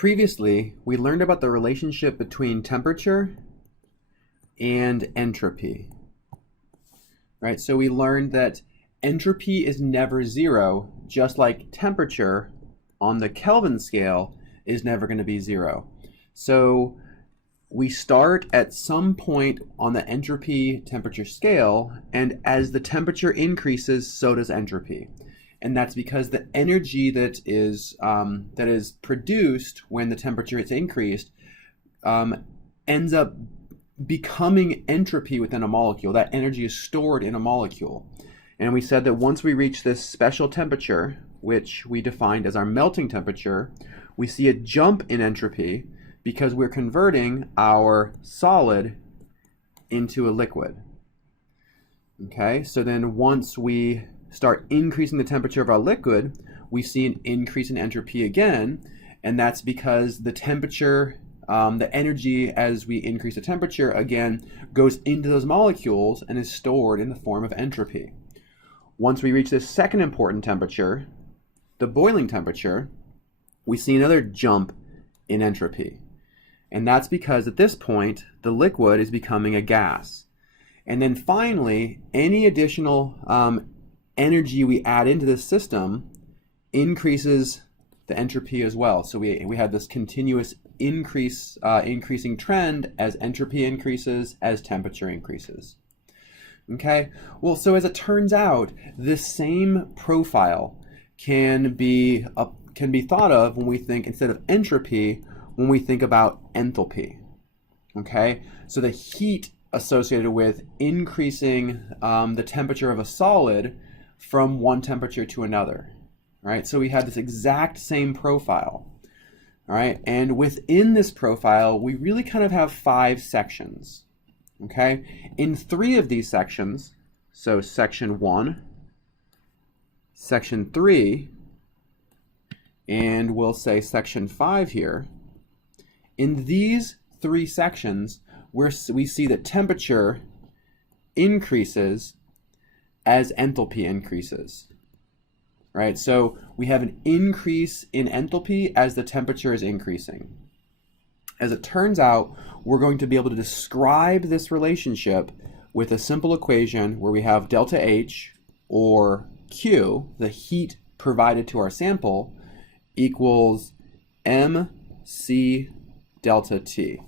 Previously, we learned about the relationship between temperature and entropy. Right? So we learned that entropy is never zero, just like temperature on the Kelvin scale is never going to be zero. So we start at some point on the entropy temperature scale, and as the temperature increases, so does entropy. And that's because the energy that is produced when the temperature is increased ends up becoming entropy within a molecule. That energy is stored in a molecule. And we said that once we reach this special temperature, which we defined as our melting temperature, we see a jump in entropy because we're converting our solid into a liquid. Okay, so then once we start increasing the temperature of our liquid, we see an increase in entropy again, and that's because the temperature, the energy as we increase the temperature again goes into those molecules and is stored in the form of entropy. Once we reach this second important temperature, the boiling temperature, we see another jump in entropy. And that's because at this point, the liquid is becoming a gas. And then finally, any additional energy we add into this system increases the entropy as well. So we have this continuous increasing trend as entropy increases, as temperature increases. Okay, well, so as it turns out, this same profile can be thought of when we think, instead of entropy, when we think about enthalpy. Okay, so the heat associated with increasing the temperature of a solid from one temperature to another. Right, so we have this exact same profile. All right, and within this profile, we really kind of have 5 sections. Okay, in 3 of these sections, so section 1, section 3, and we'll say section 5 here, in these 3 sections, we see that temperature increases as enthalpy increases. Right, so we have an increase in enthalpy as the temperature is increasing. As it turns out, we're going to be able to describe this relationship with a simple equation where we have delta H, or Q, the heat provided to our sample, equals mc delta T.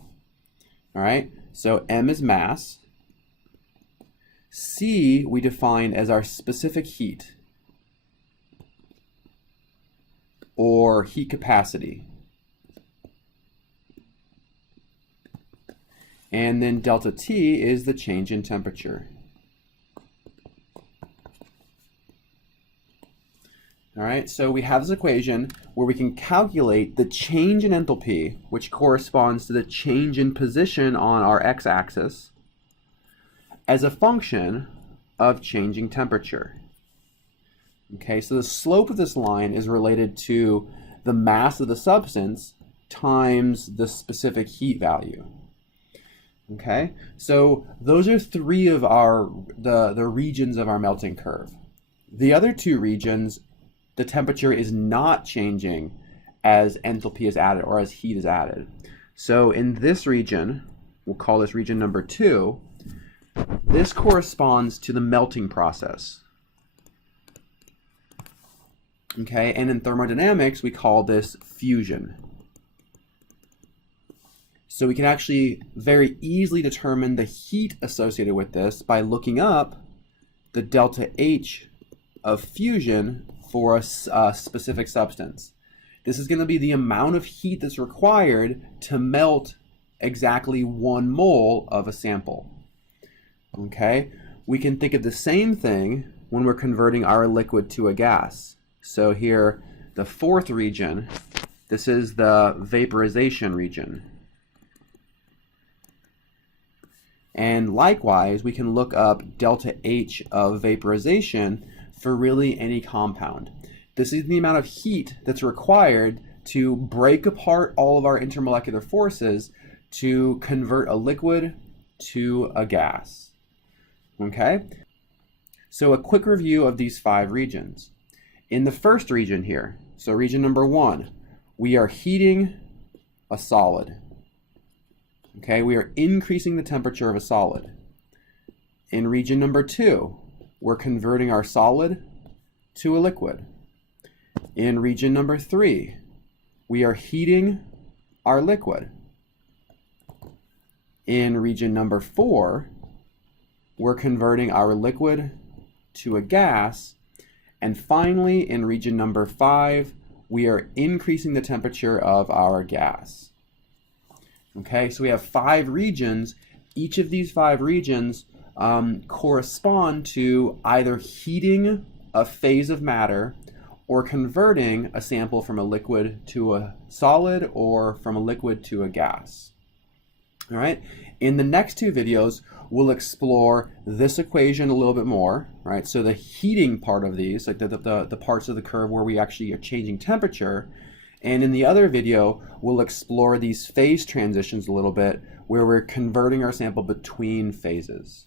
All right, so M is mass. C we define as our specific heat, or heat capacity. And then delta T is the change in temperature. All right, so we have this equation where we can calculate the change in enthalpy, which corresponds to the change in position on our x-axis, as a function of changing temperature. Okay, so the slope of this line is related to the mass of the substance times the specific heat value. Okay, so those are 3 of the regions of our melting curve. The other 2 regions, the temperature is not changing as enthalpy is added or as heat is added. So in this region, we'll call this region number 2, this corresponds to the melting process. Okay, and in thermodynamics, we call this fusion. So we can actually very easily determine the heat associated with this by looking up the delta H of fusion for a specific substance. This is going to be the amount of heat that's required to melt exactly 1 mole of a sample. Okay, we can think of the same thing when we're converting our liquid to a gas. So here, the 4th region, this is the vaporization region. And likewise, we can look up delta H of vaporization for really any compound. This is the amount of heat that's required to break apart all of our intermolecular forces to convert a liquid to a gas. Okay? So a quick review of these 5 regions. In the first region here, so region number 1, we are heating a solid. Okay, we are increasing the temperature of a solid. In region number 2, we're converting our solid to a liquid. In region number 3, we are heating our liquid. In region number 4, we're converting our liquid to a gas. And finally, in region number 5, we are increasing the temperature of our gas. Okay, so we have 5 regions. Each of these 5 regions correspond to either heating a phase of matter or converting a sample from a liquid to a solid or from a liquid to a gas. All right, in the next 2 videos, we'll explore this equation a little bit more, right? So the heating part of these, like the parts of the curve where we actually are changing temperature. And in the other video, we'll explore these phase transitions a little bit, where we're converting our sample between phases.